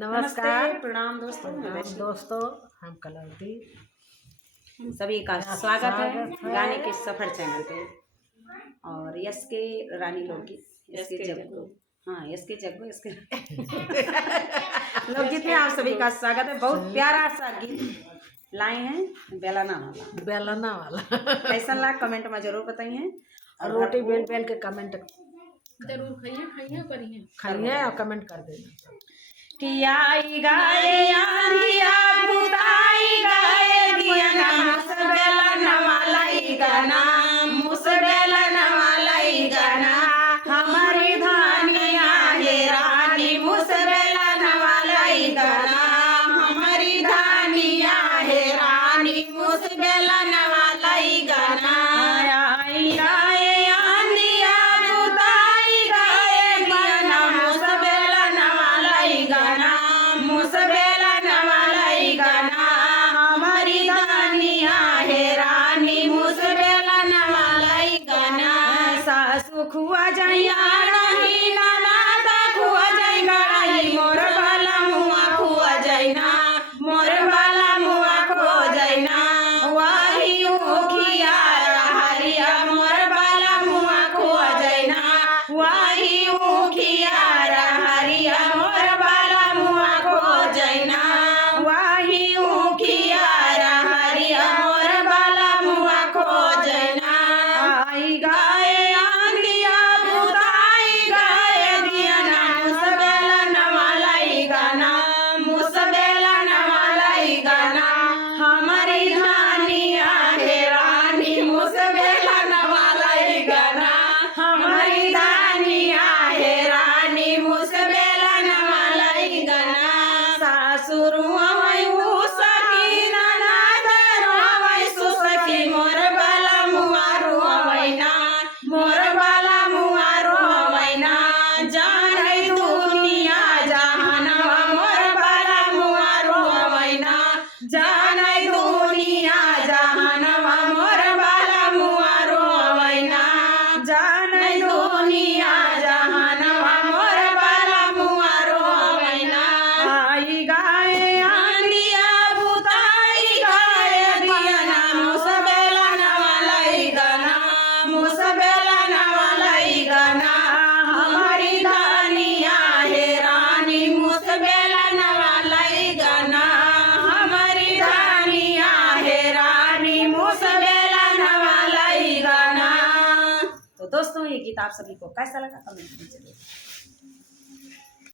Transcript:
नमस्कार, प्रणाम दोस्तों। दोस्तों, हम कलावती सभी का स्वागत है गाने के सफर चैनल पे। और यस के रानी लोकगीत, यस के जग्गू, हाँ यस के जग्गू, यस के लोकगीत में आप सभी का स्वागत है। बहुत प्यारा सा गीत लाए हैं, बेलाना वाला। कैसा लगा कमेंट में जरूर बताइए। और रोटी बेल बेल के कमेंट जरूर खाइए और कमेंट कर देना। कि आई गाए आंधिया बुताई गाए दिया ना मुसबेला नवालाई गाना, मुसबेला नवालाई गाना, हमारी धानिया हे रानी मुसबेला नवालाई गाना, हमारी धानिया हे रानी मुसबेला नवालाई गाना। आई गाए आंधिया बुताई गाए दिया ना मुसबेला नवालाई गाना, मुसबेला नवालाई गाना, हमारी धानिया हे रानी मुसबेला नवालाई गाना। सासु खुआ जाइया रही नाना खुआ जाई गड़ाई, मोर बाला मुआ खुआ जाइना, मोर बाला मुआ खो जाइना, वाही उखिया हरिया मोर बाला मुआ खुआ जाइना, वाही उखिया हरिया मोर बाला मुआ खो जाइना, वाही उखिया हरिया मोर बाला मुआ खो जाइना। आई गाए आंधिया बुताई गाए दिया ना मुसबेला नवालाई गाना, मुसबेला नवालाई गाना, हमारी धानिया हे रानी मुसबेला नवालाई गाना, हमारी धानिया हे रानी मुसबेला नवालाई गाना। सासुरु हवै उसकी ननद हवै सुसकी, मोर बाला मुआरु हवै ना, मोर बाला मुआरु हवै ना, जानै दुनिया जहानवा मोर बाला मुआरु हवै ना, जानै दुनिया जहानवा मोर बाला मुआरु हवै ना, जानै दुनिया जहानवा मोर बाला मुआरु हवै ना। आई गाए आंधिया बुताई गाए दिया ना मुसबेला नवालाई गाना, मुसबेला नवालाई गाना, हमारी धानिया हे रानी मुसबेला नवालाई गाना, हमारी धानिया हे रानी मुसबेला नवालाई गाना। तो दोस्तों ये गीत आप सभी को कैसा लगा कमेंट में जरूर